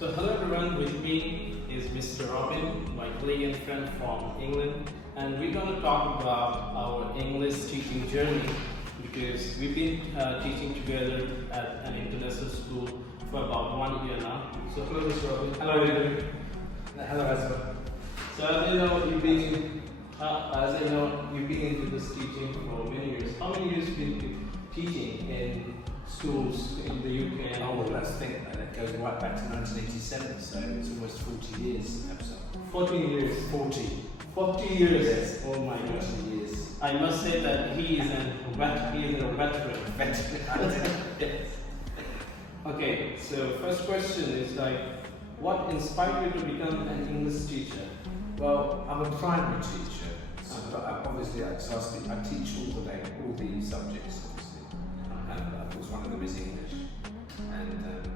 So hello everyone, with me is Mr. Robin, my colleague and friend from England, and we're going to talk about our English teaching journey because we've been teaching together at an international school for about 1 year now. So hello Mr. Robin. Hello, Edwin. Hello, Ezra. So as I know you've been into this teaching for many years. How many years have you been teaching in schools in the UK? Oh, well, let's think that goes right back to 1987, so it's almost 40 years. 14 years. 40 years. Yes. Oh my gosh. 40 years. I must say that he is a veteran. Yes. Okay, so first question is what inspired you to become an English teacher? Well, I'm a primary teacher, so obviously I teach all the subjects, obviously. Of course, one of them is English. And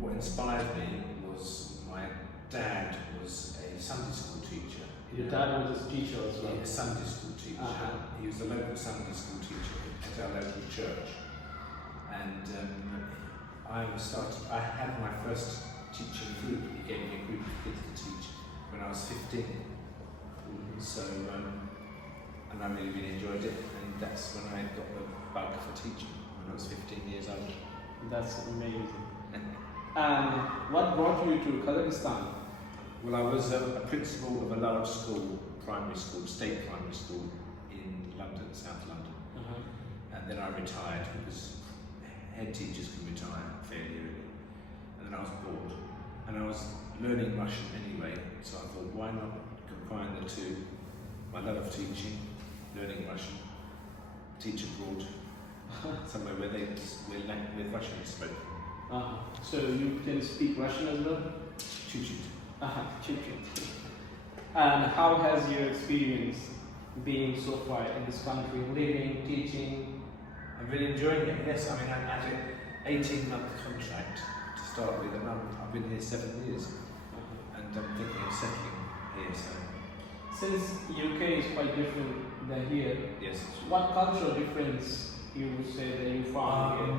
what inspired me was my dad was a Sunday school teacher. Your dad was a teacher as well? A Sunday school teacher. He was a local Sunday school teacher at our local church. And I had my first teaching group. He gave me a group of kids to teach when I was 15. So, and I really enjoyed it. And that's when I got the bug for teaching, when I was 15 years old. That's amazing. And what brought you to Kazakhstan? Well, I was a principal of a large school, primary school, state primary school in London, South London. And then I retired because head teachers can retire fairly early. And then I was bored. And I was learning Russian anyway, so I thought, why not combine the two? My love of teaching, learning Russian, teach abroad, somewhere where Russian is spoken. So you can speak Russian as well? Chut-chut. And how has your experience been so far in this country, living, teaching? I'm really enjoying it, yes. I mean, I had an 18-month contract to start with, and I've been here 7 years. And I'm thinking of settling here, so. Since UK is quite different than here, Yes. what cultural difference you would say that you found here?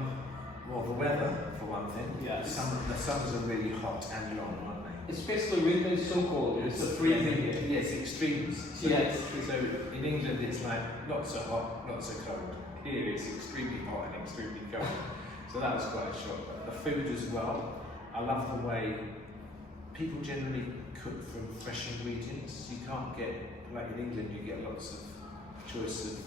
Well, the weather, for one thing. Yes. The summers are really hot and long, aren't they? Especially winter is so cold, it's freezing here. Yes, extremes. So, Yes. So in England it's like not so hot, not so cold. Here it's extremely hot and extremely cold. So that was quite a shock. But the food as well. I love the way people generally cook from fresh ingredients. You can't get, like in England, you get lots of choice of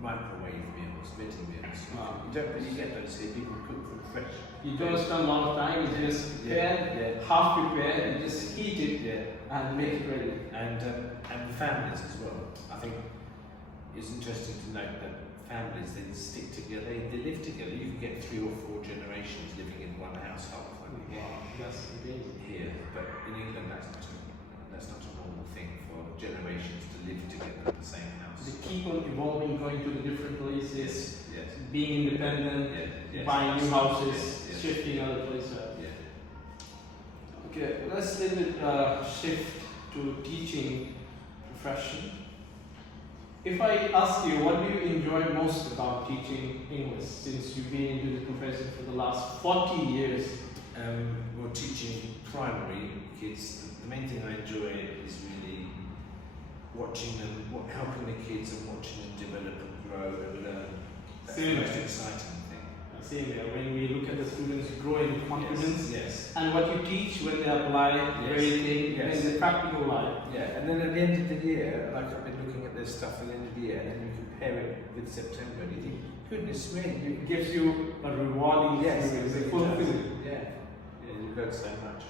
microwave meals, ready meals. You don't really get those here. People cook from fresh. You don't spend a lot of time, you just prepare, half prepare, you just heat it and make it ready. And families as well. I think it's interesting to note that families, they stick together, they live together. You can get 3 or 4 generations living in one household. Wow, that's amazing. Here, but in England that's not a normal thing for generations to live together in the same house. They keep on evolving, going to the different places, Yes. being independent, buying new houses, shifting other places. Okay, let's shift to teaching profession. If I ask you, what do you enjoy most about teaching English since you've been into the profession for the last 40 years? Well, teaching primary kids, the main thing I enjoy is really watching them, helping the kids and watching them develop and grow and learn. That's the most exciting thing. Same here, when we look at the students growing in confidence, Yes. and what you teach when they apply everything in the practical life. Yeah, and then at the end of the year, like I've been looking at this stuff at the end of the year, and then you compare it with September, and you think, goodness me, It gives you a rewarding experience, a fulfilling. Yeah, you've learned so much.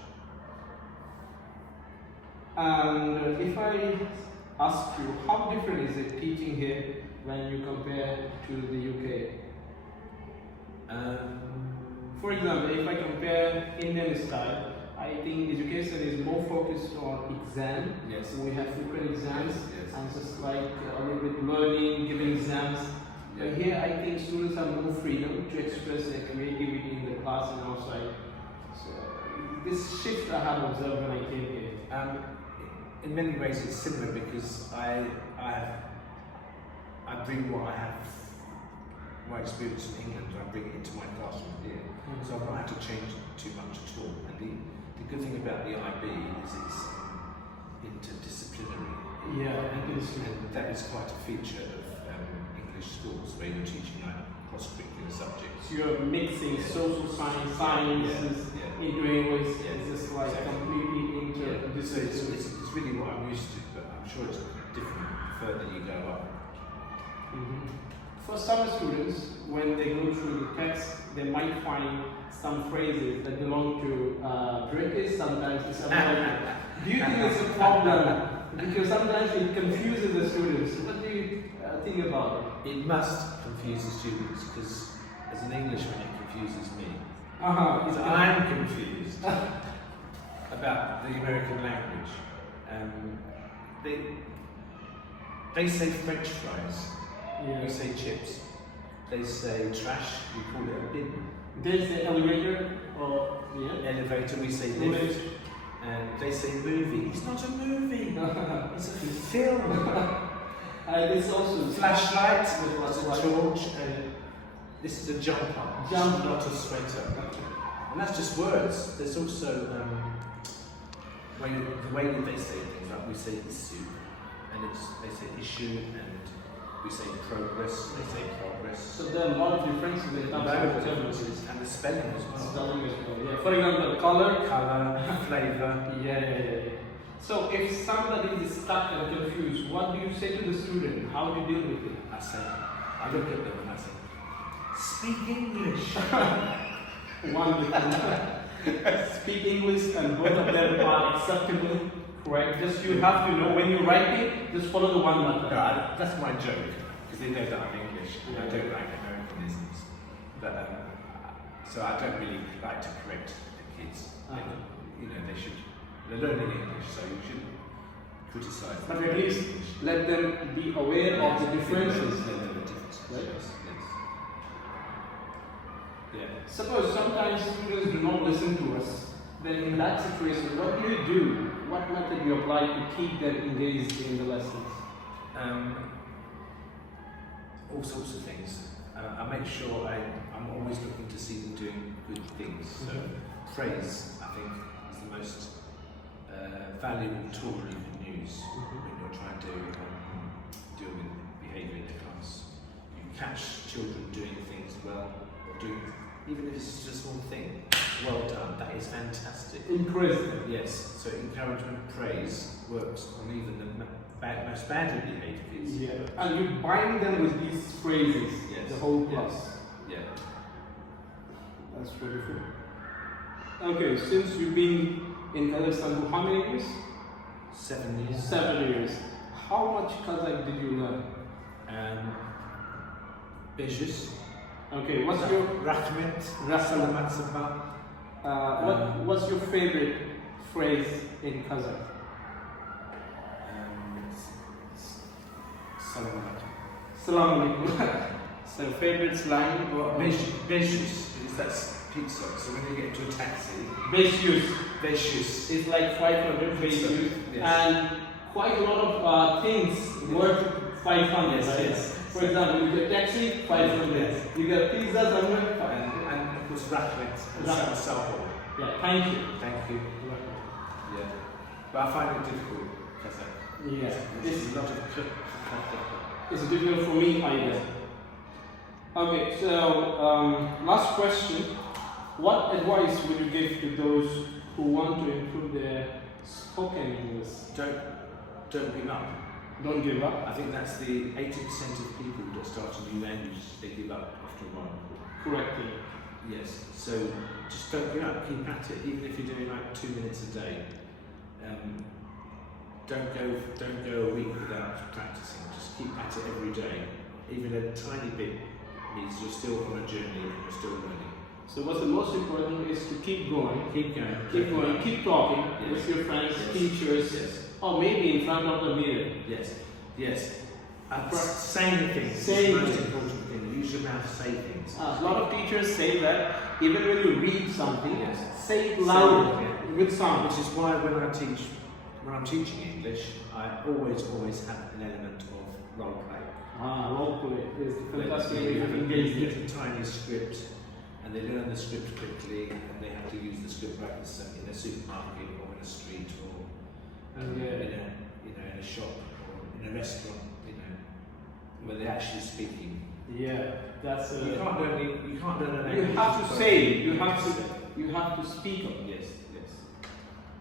And if I ask you, how different is it teaching here when you compare to the UK? For example, if I compare Indian style, I think education is more focused on exam. Yes. So we have frequent exams, Yes. and just like a little bit learning, giving exams. But here, I think students have more freedom to express their creativity in the class and outside. So this shift I have observed when I came here. In many ways, it's similar because I bring what I have, my experience in England, and I bring it into my classroom here. So I've not had to change too much at all. And good thing about the IB is it's interdisciplinary. Yeah, And that is quite a feature of English schools where you're teaching like cross-curricular subjects. So you're mixing social sciences Yeah. into English. Yeah, It's just like exactly. completely So interdisciplinary. it's really what I'm used to, but I'm sure it's different the further you go up. For some students, when they go through the text, they might find some phrases that belong to British, sometimes it's American. Do you think it's a problem? Because sometimes it confuses the students. What do you think about it? It must confuse the students because as an Englishman it confuses me. Uh-huh. I'm confused about the American language. They say French fries, Yeah. we say chips. They say trash, we call it a bin. There's the elevator or Elevator, we say lift. And they say movie. It's not a movie. It's a film. And it's also Flashlight, with it's a torch, and this is a jumper. Jumper. Not a sweater. And that's just words. There's also the way that they say things. Like we say issue, and they say issue, and we say progress. They say progress. So there are a lot of differences in terms of terms. And the spelling as well. Spelling as well. Yeah. For example, color. Color, flavour. Yeah. So if somebody is stuck and confused, what do you say to the student? How do you deal with it? I look at them and I say, speak English. Wonderful. Speak English and both of them are acceptable, correct? Just you have to know when you write it, just follow the one letter. No, that's my joke, because they know that I'm English and I don't like Americanisms. But, so I don't really like to correct the kids. They should, they're learning English, so you shouldn't criticise them. But at least let them be aware of the differences. Right? Yes. Yeah. Suppose sometimes students do not listen to us. Then in that situation, what do you do? What method do you apply to keep them engaged in the lessons? All sorts of things. I make sure I'm always looking to see them doing good things. So praise, I think, is the most valuable tool you can use when you're trying to deal with behaviour in the class. You catch children doing things well, or doing, even if it's just a small thing, well done, that is fantastic. Encourage them. Yes, so encouragement, praise works on even the most badly behaved kids. Yeah. And you bind them with these phrases, Yes. the whole class. Yeah. That's beautiful. Okay, since you've been in Kazakhstan, how many years? 7 years. 7 years. How much Kazakh did you learn? Bejes. Okay, what's your Rahmet. Salamat sabah. what's your favorite phrase in Kazakh? Salam alaikum. Salam alaikum. So favorite slang? Bejes. That's pizza. So when you get into a taxi, Beşyüz. bejes. It's like 500 beşyüz. Yes. And quite a lot of things worth 500, Yes, right? yes. For example, you get taxi, 500. You get pizza somewhere, 500. And of course, Rahmet and Rahmet. Sabo. Yeah, thank you. Thank you. Yeah. But I find it difficult because Yeah, there's a lot of it's difficult for me either. Okay, so last question. What advice would you give to those who want to improve their spoken English? Don't give up. Don't give up. I think that's the 80% of people that start a new language, they give up after a while. Correctly. Yes, so just don't give up, keep at it, even if you're doing like 2 minutes a day. Don't go a week without practicing, just keep at it every day. Even a tiny bit means you're still on a journey and you're still learning. So what's the most important is to keep going. Keep going. Keep going, keep talking Yes. with your friends, Yes. teachers, Yes. or maybe in front of the mirror. Yes. And saying things Saying is the most things. important thing. Use your mouth to say things. A lot of teachers say that even when you read something, Yes. say it loud Say it, with sound. Which is why when I'm teaching English, I always have an element of role play. Role play is fantastic way You to have a engage with. little tiny script, and they learn the script quickly, and they have to use the script like in a supermarket shop or in a restaurant, you know, where they're actually speaking. Yeah, that's You can't learn an you language. have to say, you have to speak up. Yes, yes.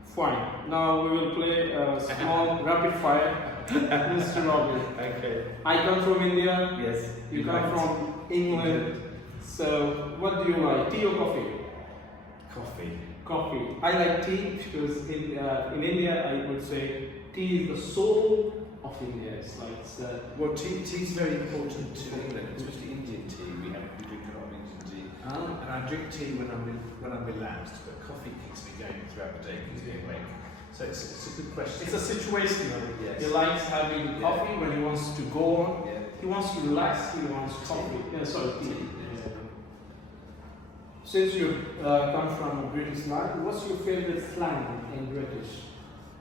Fine. Now we will play a small rapid fire. Mr. Robin. Okay. I come from India. Yes. You come from England. So what do you like? Tea or coffee? Coffee. Coffee. I like tea because in India I would say tea is the soul of India. It's like Well, tea is very important to England, especially Indian tea. We drink a lot of Indian tea, and I drink tea when I'm relaxed. But coffee keeps me going throughout the day, keeps me awake. So it's a good question. it's a situational. Yes. He likes having coffee when he wants to go on. Yeah. He wants to relax. He wants coffee. Sorry, tea. Since you come from a British life, what's your favorite slang in British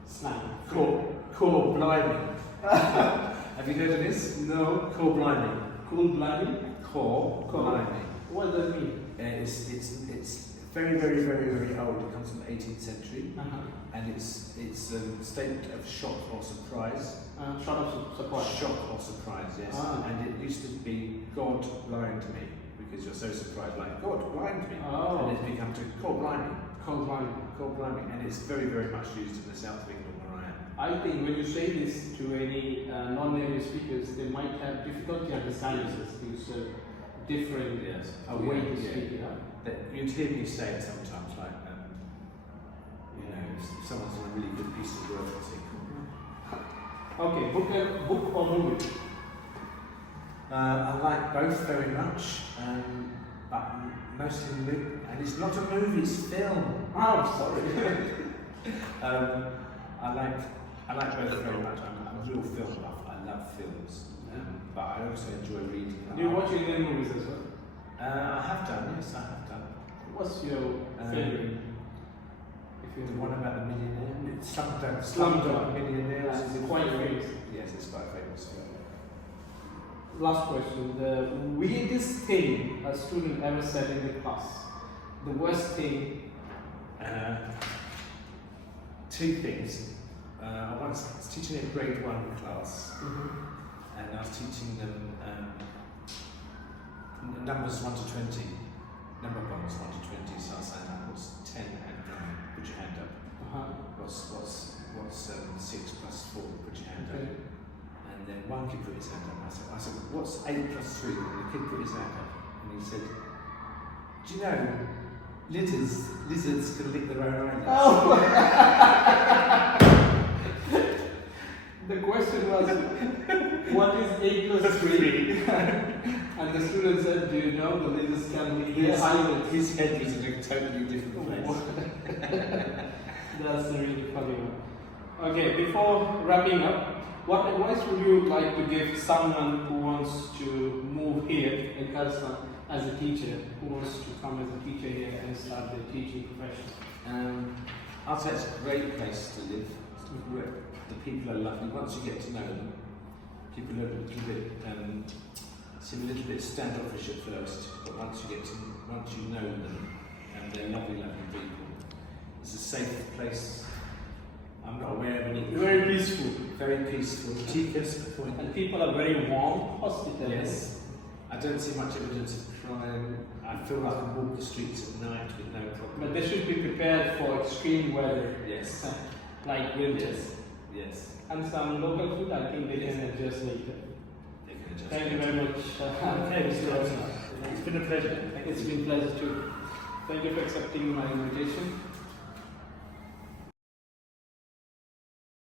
slang? Core blinding. Have you heard of this? No. Core blinding. Cool blinding? Core blinding. What does that mean? It's very, very, very, very old. It comes from the 18th century, and it's a state of shock or surprise. Shot of surprise. Shock or surprise, yes. And it used to be God blind to me, because you're so surprised, like God blind me. Oh. And it's become to core blinding. Cold blinding. Core blinding, and it's very, very much used in the south of England where I am. I think when you say this to any non-native speakers, they might have difficulty understanding this. These different way to speak it up. That you'd hear me say it sometimes, like, you know, if someone's done a really good piece of work, I'll say, Okay, book or movie? I like both very much, but mostly and it's not a movie, it's film. Oh, I'm sorry. I like both very much. I'm a real film buff. I love films, but I also enjoy reading. Do you watch Indian movies as well? I have done, yes, I have done. What's your favorite? The one about the millionaire, Slumdog Slumdog Millionaire. It's quite famous. Yes, it's quite famous. Last question. The weirdest thing a student ever said in the class? The worst thing? Two things. I was teaching a grade 1 class, and I was teaching them numbers 1 to 20, number bonds 1 to 20. So I was saying that was 10 and 9. Put your hand up. What's 6 plus 4? Put your hand up. And then one kid put his hand up. I said, what's 8 plus 3? And the kid put his hand up, and he said, do you know, lizards can lick their own eyelids. Oh. The question was, what is 8 plus 3? And the student said, do you know the lizards can lick their eyelids? His head was in a totally different place. That's a really funny one. Okay, before wrapping up, what advice would you like to give someone who wants to move here in Kazakhstan as a teacher, who wants to come as a teacher here and start their teaching profession? I'd say it's a great place to live. The people are lovely. Once you get to know them, people are a little bit seem a little bit standoffish at first, but once you know them, and they're lovely, lovely people. It's a safe place. I'm not aware of any. Very peaceful. Very peaceful. And people are very warm, hospitable. Yes. I don't see much evidence of crime. I feel like I can walk the streets at night with no problem. But they should be prepared for extreme weather. Yes. Like winters. Yes. And some local food, I think they can adjust later. They can adjust. Thank you very much. Okay, Mr. Robson. It's been a pleasure. It's been a pleasure too. Thank you for accepting my invitation.